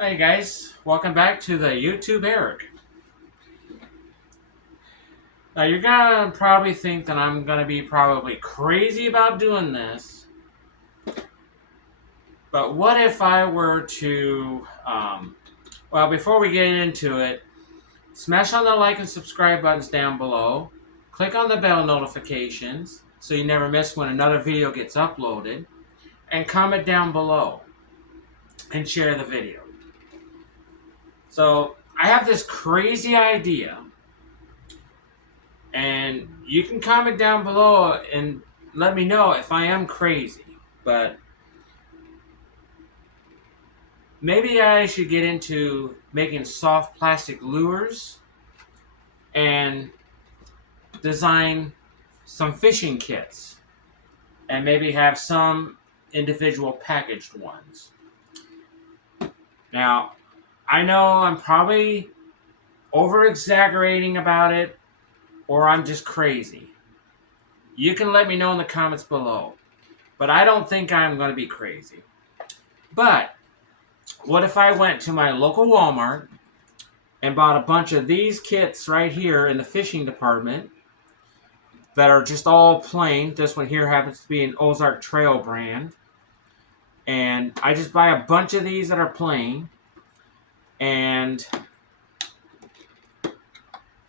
Hey guys, welcome back to the YouTube Eric. Now you're gonna probably think that I'm gonna be probably crazy about doing this, but what if I were to, well, before we get into it, smash on the like and subscribe buttons down below, click on the bell notifications so you never miss when another video gets uploaded, and comment down below and share the video. So I have this crazy idea. And you can comment down below and let me know if I am crazy. But maybe I should get into making soft plastic lures and design some fishing kits. And maybe have some individual packaged ones. Now, I know I'm probably over-exaggerating about it, or I'm just crazy. You can let me know in the comments below. But I don't think I'm going to be crazy. But what if I went to my local Walmart and bought a bunch of these kits right here in the fishing department that are just all plain. This one here happens to be an Ozark Trail brand. And I just buy a bunch of these that are plain and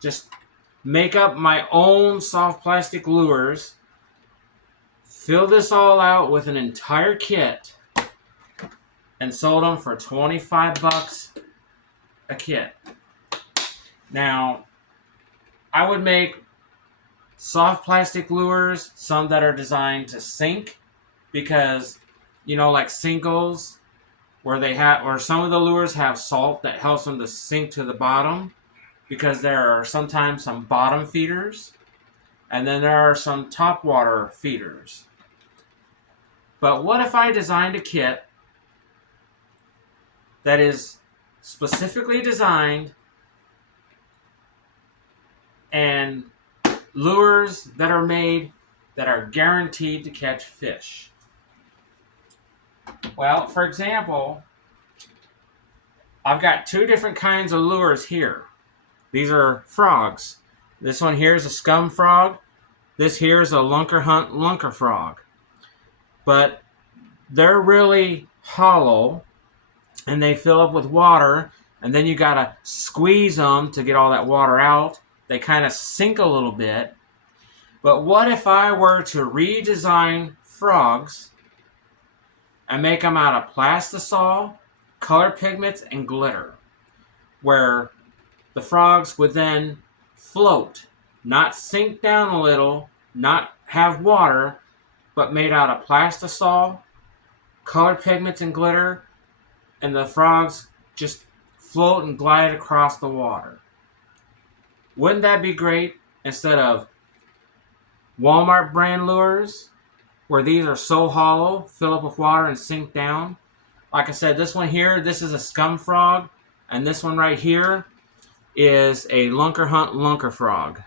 just make up my own soft plastic lures, fill this all out with an entire kit, and sold them for 25 bucks a kit. Now, I would make soft plastic lures, some that are designed to sink, because, you know, like Sinkos, where they have, or some of the lures have salt that helps them to sink to the bottom, because there are sometimes some bottom feeders, and then there are some top water feeders. But what if I designed a kit that is specifically designed and lures that are made that are guaranteed to catch fish? Well, for example, I've got two different kinds of lures here. These are frogs. This one here is a scum frog. This here is a lunker hunt lunker frog. But they're really hollow and they fill up with water, and then you gotta squeeze them to get all that water out. They kind of sink a little bit. But what if I were to redesign frogs and make them out of plastisol, color pigments, and glitter, where the frogs would then float, not sink down a little, not have water, but made out of plastisol, color pigments, and glitter, and the frogs just float and glide across the water. Wouldn't that be great? Instead of Walmart brand lures, where these are so hollow, fill up with water and sink down. Like I said, this one here, this is a scum frog, and this one right here is a lunker hunt lunker frog.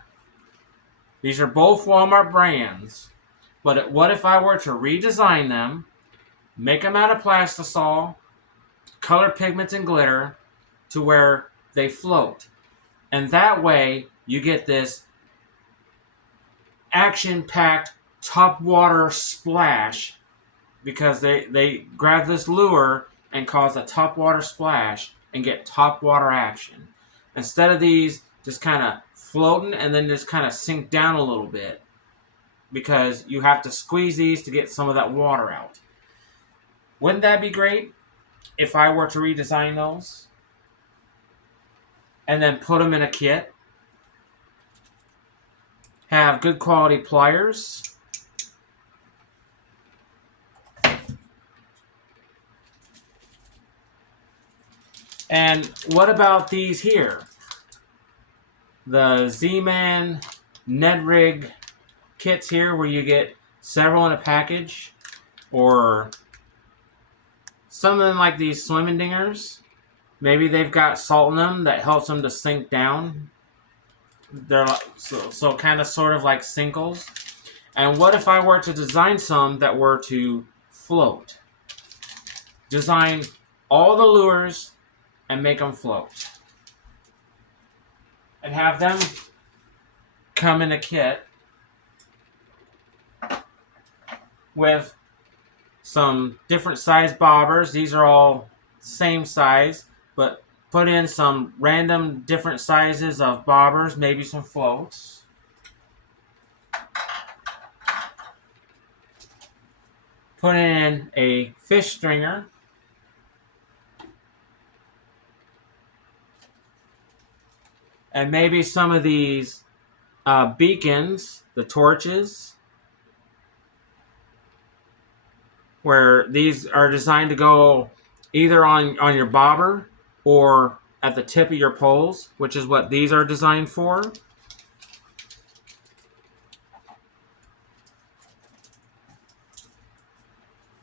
These are both Walmart brands, but what if I were to redesign them, make them out of plastisol, color pigments, and glitter, to where they float? And that way, you get this action-packed top water splash, because they grab this lure and cause a top water splash and get top water action. Instead of these just kind of floating and then just kind of sink down a little bit, because you have to squeeze these to get some of that water out. Wouldn't that be great if I were to redesign those and then put them in a kit? Have good quality pliers. And what about these here? The Z-Man Ned Rig kits here, where you get several in a package, or something like these swimming dingers. Maybe they've got salt in them that helps them to sink down. They're like, so kind of sort of like Sinkles. And what if I were to design some that were to float? Design all the lures and make them float. And have them come in a kit with some different size bobbers. These are all same size, but put in some random different sizes of bobbers, maybe some floats. Put in a fish stringer. And maybe some of these beacons, the torches, where these are designed to go either on your bobber or at the tip of your poles, which is what these are designed for.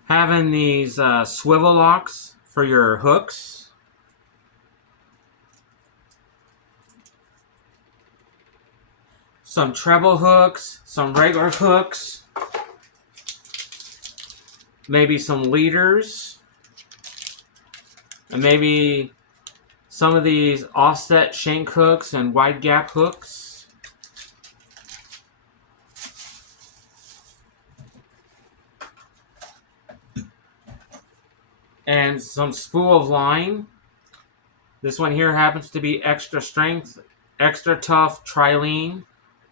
Having these swivel locks for your hooks. Some treble hooks, some regular hooks. Maybe some leaders. And maybe some of these offset shank hooks and wide gap hooks. And some spool of line. This one here happens to be extra strength, extra tough trilene.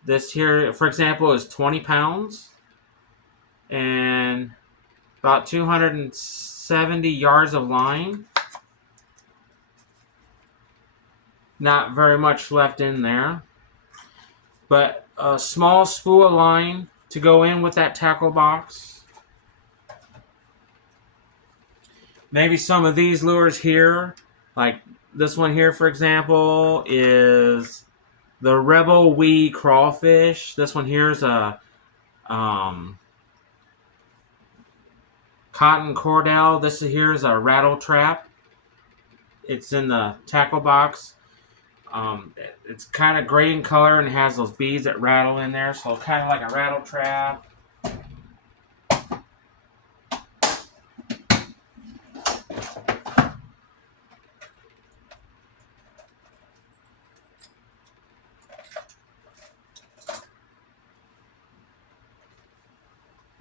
This here, for example, is 20 pounds and about 270 yards of line. Not very much left in there, but a small spool of line to go in with that tackle box. Maybe some of these lures here, like this one here, for example, is the Rebel Wee crawfish. This one here is a cotton cordell. This here is a rattle trap. It's in the tackle box. It's kind of gray in color and has those beads that rattle in there, so kind of like a rattle trap.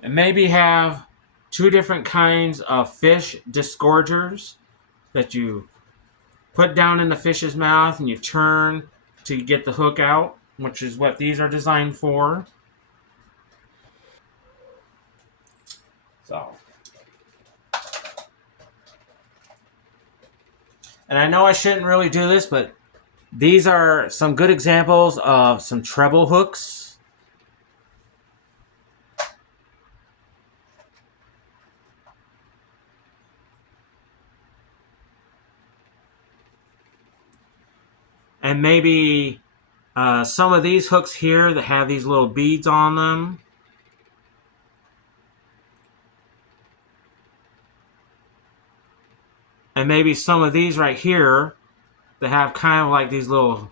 And maybe have two different kinds of fish disgorgers that you put down in the fish's mouth and you turn to get the hook out, which is what these are designed for. So, and I know I shouldn't really do this, but these are some good examples of some treble hooks. And maybe some of these hooks here that have these little beads on them. And maybe some of these right here that have kind of like these little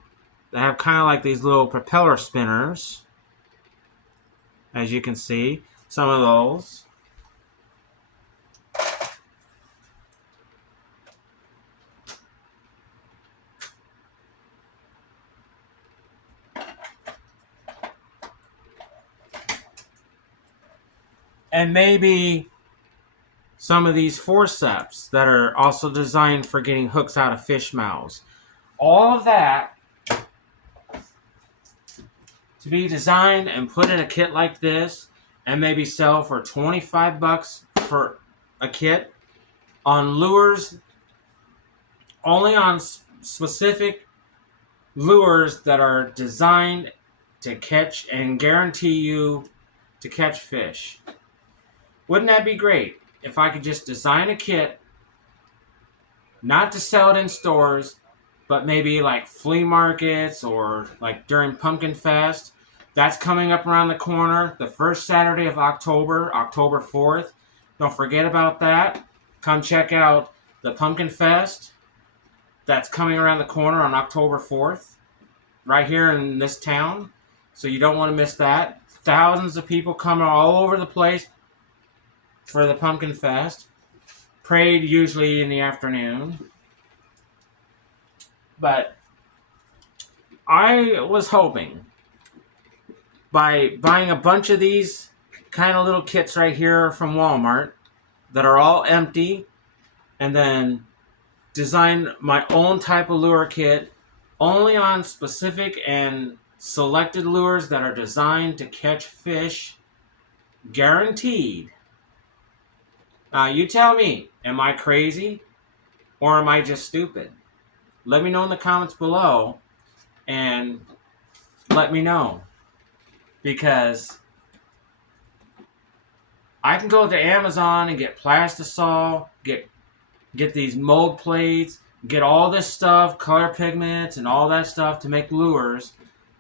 propeller spinners. As you can see, some of those. And maybe some of these forceps that are also designed for getting hooks out of fish mouths. All of that to be designed and put in a kit like this and maybe sell for 25 bucks for a kit on lures, only on specific lures that are designed to catch and guarantee you to catch fish. Wouldn't that be great if I could just design a kit, not to sell it in stores, but maybe like flea markets or like during Pumpkin Fest? That's coming up around the corner, the first Saturday of October, October 4th. Don't forget about that. Come check out the Pumpkin Fest. That's coming around the corner on October 4th, right here in this town. So you don't want to miss that. Thousands of people coming all over the place for the Pumpkin Fest. Parade usually in the afternoon. But I was hoping by buying a bunch of these kind of little kits right here from Walmart that are all empty, and then design my own type of lure kit only on specific and selected lures that are designed to catch fish, guaranteed. Now you tell me, am I crazy or am I just stupid? Let me know in the comments below and let me know, because I can go to Amazon and get plastisol, get these mold plates, get all this stuff, color pigments and all that stuff to make lures,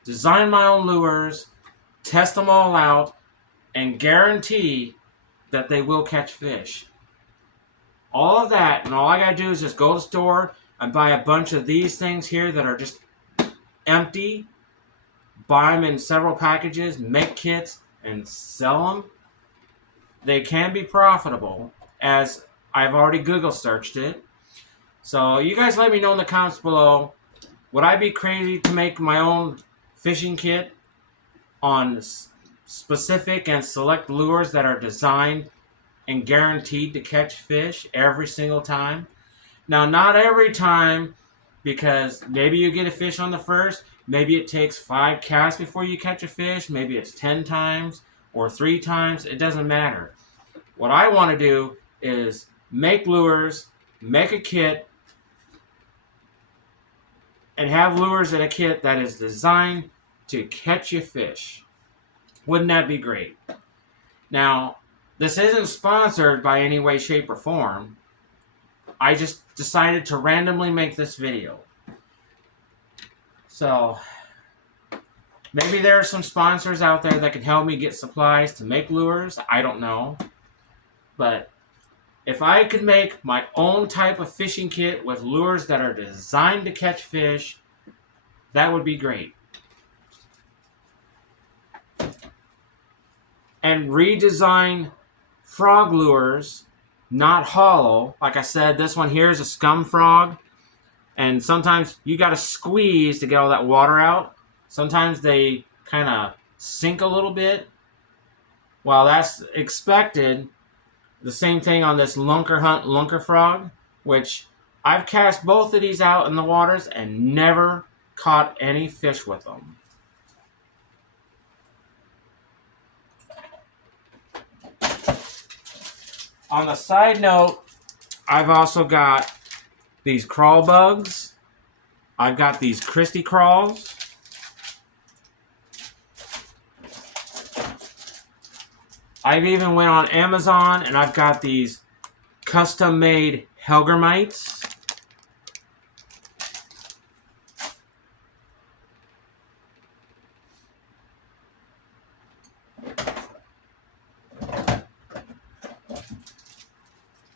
design my own lures, test them all out, and guarantee that they will catch fish. All of that, and all I gotta do is just go to the store and buy a bunch of these things here that are just empty, buy them in several packages, make kits, and sell them. They can be profitable, as I've already Google searched it. So you guys let me know in the comments below, would I be crazy to make my own fishing kit on specific and select lures that are designed and guaranteed to catch fish every single time? Now, not every time, because maybe you get a fish on the first, maybe it takes 5 casts before you catch a fish, maybe it's 10 times or 3 times, it doesn't matter. What I want to do is make lures, make a kit, and have lures in a kit that is designed to catch you fish. Wouldn't that be great? Now, this isn't sponsored by any way, shape, or form. I just decided to randomly make this video. So, maybe there are some sponsors out there that can help me get supplies to make lures. I don't know. But if I could make my own type of fishing kit with lures that are designed to catch fish, that would be great. And redesign frog lures, not hollow. Like I said, this one here is a scum frog. And sometimes you got to squeeze to get all that water out. Sometimes they kind of sink a little bit. Well, that's expected. The same thing on this lunker frog, which I've cast both of these out in the waters and never caught any fish with them. On the side note, I've also got these crawl bugs. I've got these Christy crawls. I've even went on Amazon and I've got these custom-made Helgermites.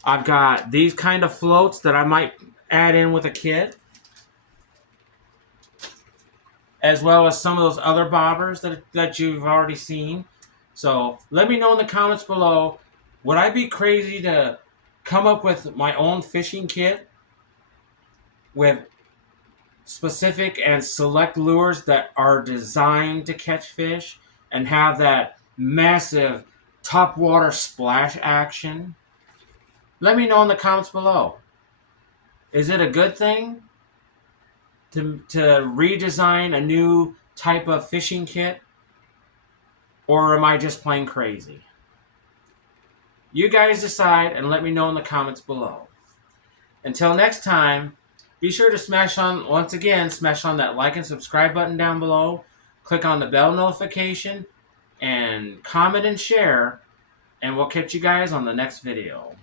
I've got these kind of floats that I might add in with a kit, as well as some of those other bobbers that you've already seen. So let me know in the comments below, would I be crazy to come up with my own fishing kit with specific and select lures that are designed to catch fish and have that massive top water splash action? Let me know in the comments below. Is it a good thing to redesign a new type of fishing kit? Or am I just plain crazy? You guys decide and let me know in the comments below. Until next time, be sure to smash on that like and subscribe button down below. Click on the bell notification and comment and share. And we'll catch you guys on the next video.